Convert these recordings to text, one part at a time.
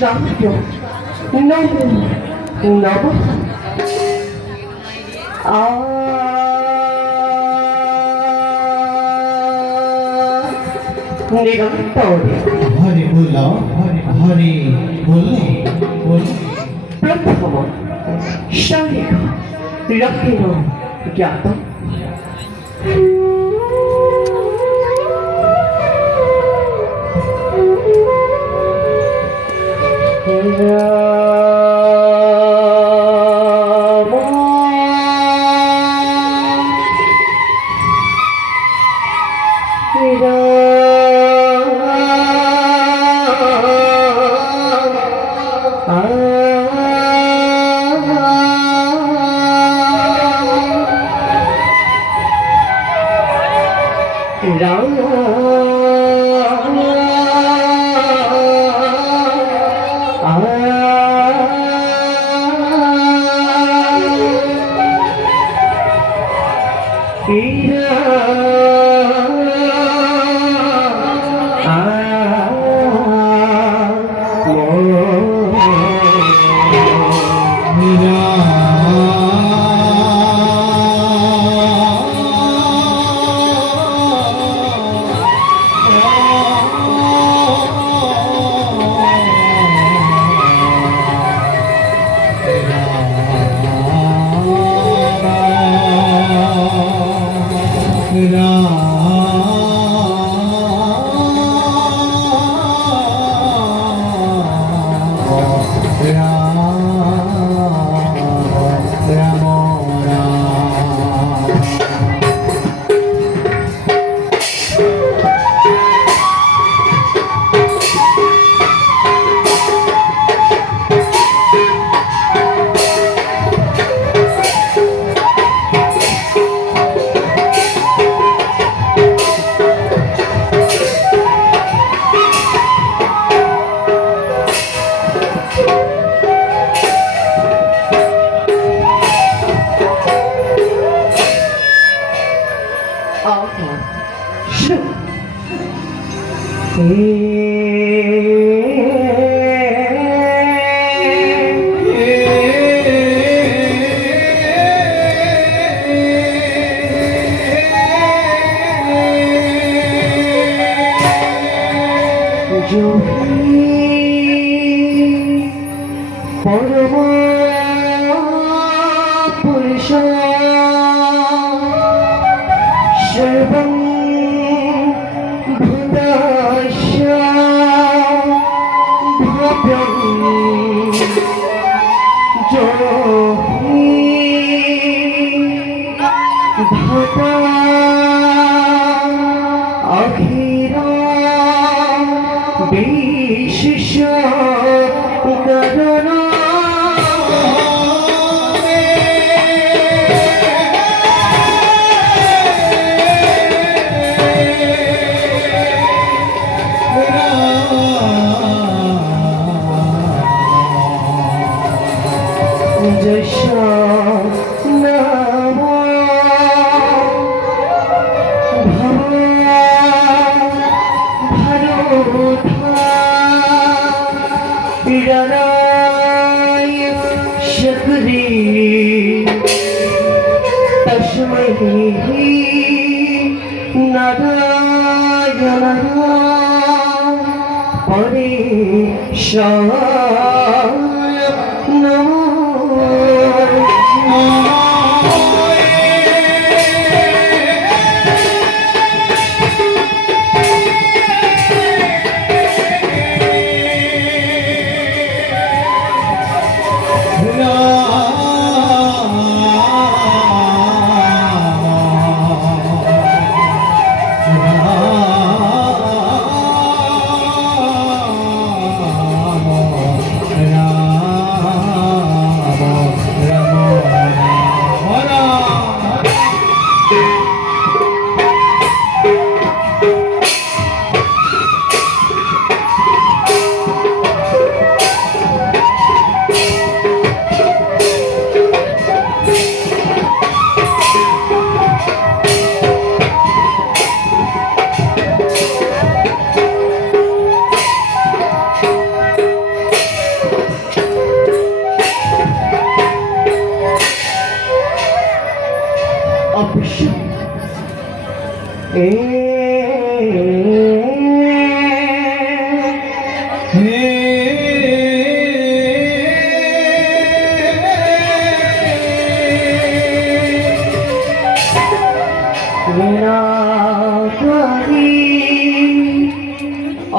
শ্রাব্য নমো নমঃ। নিরন্তরে হরে বল, হরে বললে বললে প্রথম শারীরিক রক্ষেণ জ্ঞাত পরম পুরুষ সর্বং ভূতাস্য ভব্যং যোহি ভূতা অখির বিশেষ গণনা পরে অবশ্যই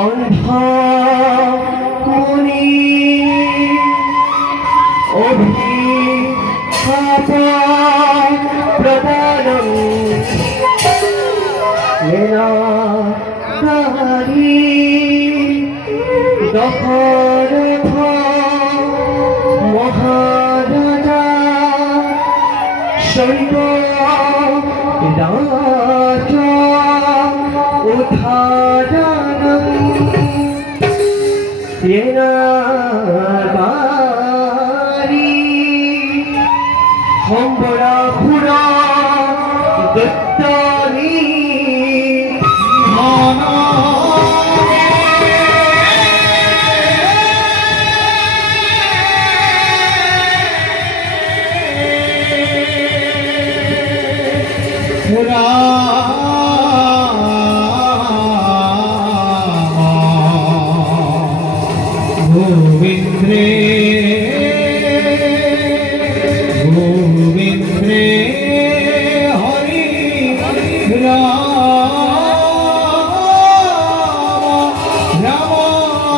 অন্ধ মনি অভিশাপ প্রদানং লীলাধারী দশরথ মহারাজা শৈব রাজা উদ্ধারণং সেনাবারি সম্বরাপুরা দত্তানি গোবিন্দ্রে গোবিন্দ্রে হরি রাম রাম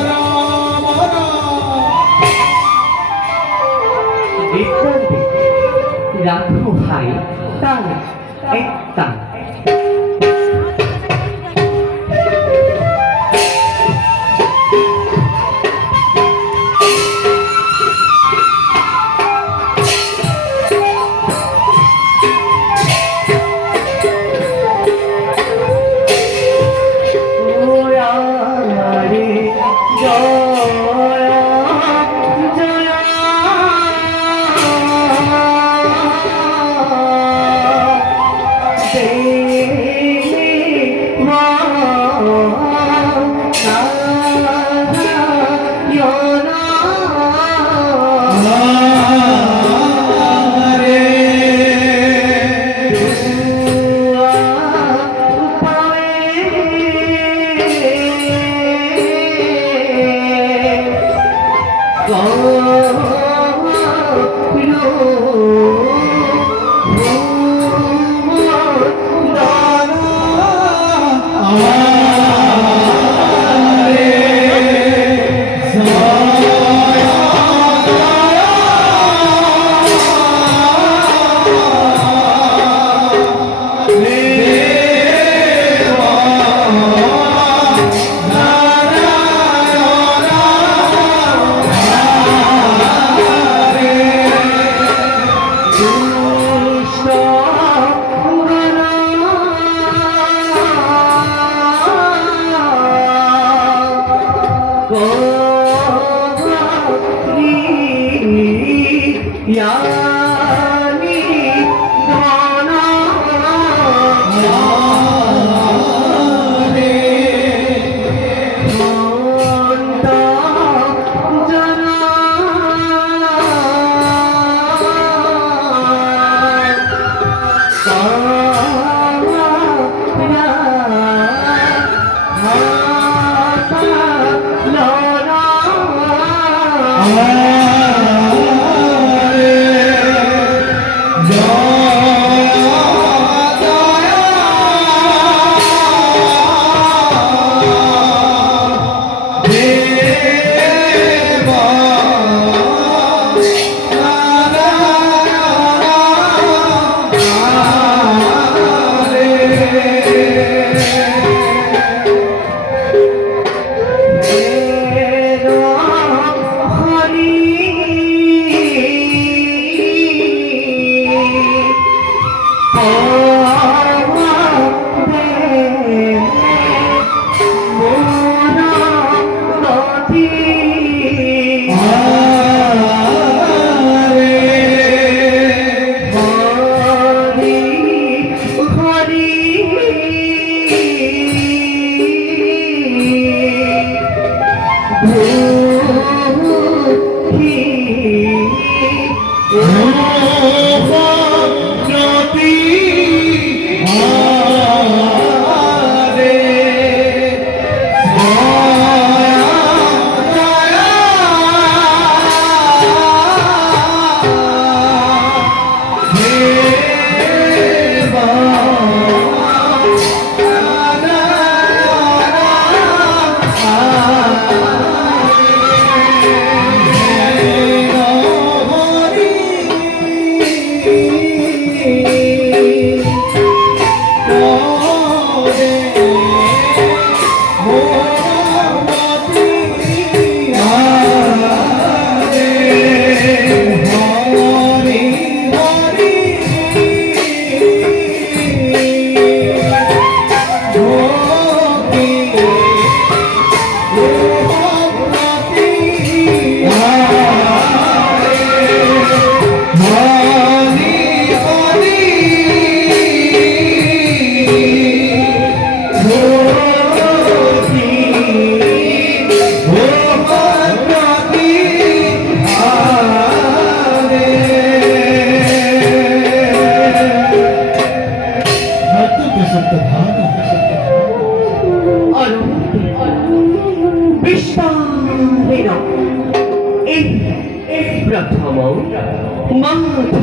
রাম বিক্রান্তি রাখো ভাই তার একটা রাম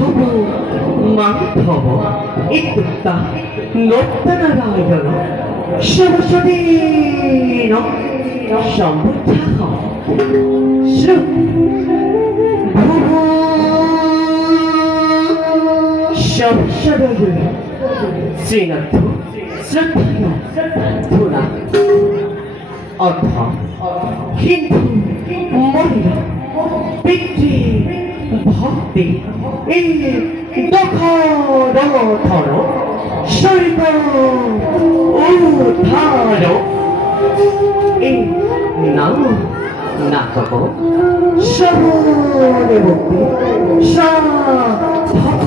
মাধব মাধব ইত্যুক্তা নর্তনারায়ণ সরস্বতীন সম্বুদ্ধাহ শ্রু ভুব সবসদয় শ্রীনাথ শ্রদ্ধায় ধুনা অর্থ হিন্দু মহিলা পিতৃ ভক্তি এই দখর শৈব উদ্ধার এই নাম নাটক শ্রবণে মুক্তি সাধক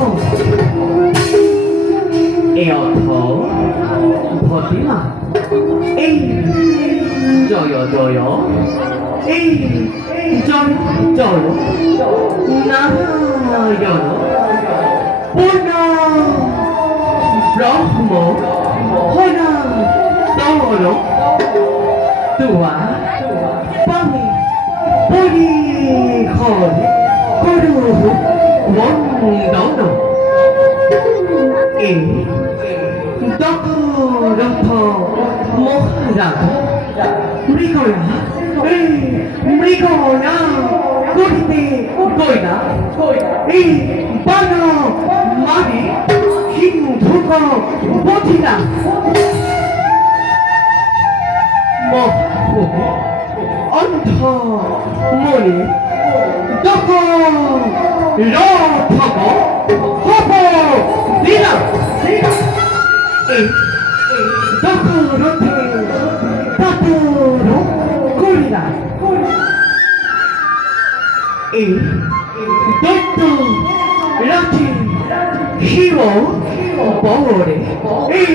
এই অর্থ ভতিমা এই জয় জয় এই জয় জয় নারায়ণ পূর্ণ ব্রহ্ম হরা তর তুয়া পাবে পরিহর করু বন্দন এই দশরথ মহারাজ মৃগয়া করিতে গয়না এই বান মারি সিন্ধুক বধিরা অন্ধ মনে দক রথক হব দিনা এই দশরথে কাতর করিলা এই দৈত্য রাজে শিব বরে এই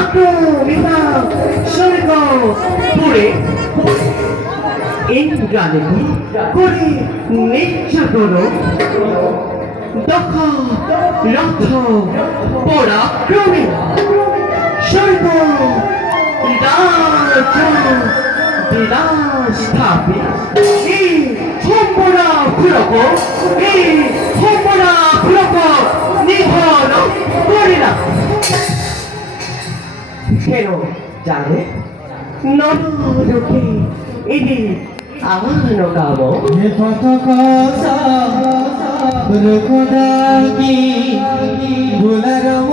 আক্রমিনা স্বর্গ পুরে ইন্দ্রাণী করে নির্যাতন দক্ষ রথ পরাক্রমী স্বর্গ বিনাশাপি এই হোমরা ফুলক নিধন করিলা কেন জানে নরকে এটি আমার কাম রুখদাগি বুলারম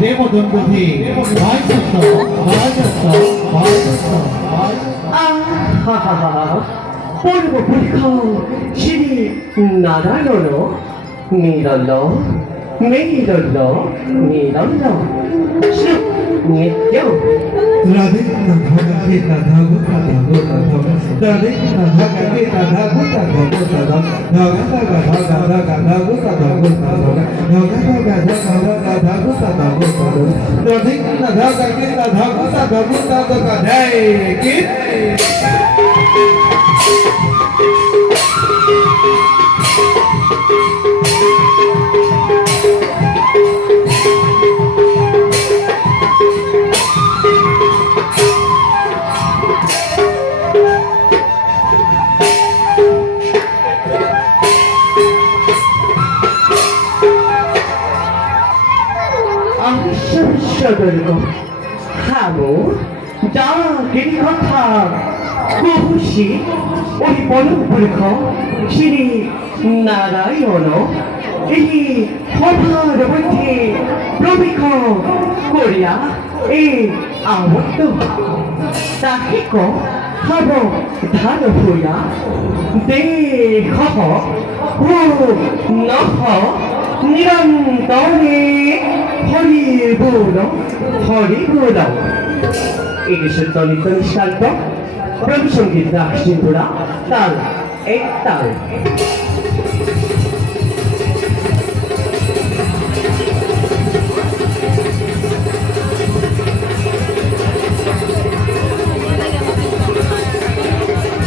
দেবদম্পতি পূর্ব পুরুষ শ্রী নারায়ণ নিরল মেরল নিরল নিত্য রাধে রাধা গে রাধা গো রাধা গো রাধা রাধে রাধা গে রাধা গো রাধা গো রাধা রাধা রাধা রাধা গো রাধা গো রাধা রাধা রাধা গো রাধা গো রাধা রাধে রাধা গে রাধা গো রাধা গো রাধা রাধা কি সতর্ক হামো যা গিরি কথা কহুষি ওই পরম পুরুষ শ্রী নারায়ণ এই সভার মধ্যে প্রবেশ করিয়া এই আবদ্ধ তাকে হব ধান হইয়া দেহ ও নহ নিরন্তরে হরিবোল হরিবোল এটি সত্য নিত্য নিষ্কান্ত প্রভু সঙ্গীত দাস তাল এক তাল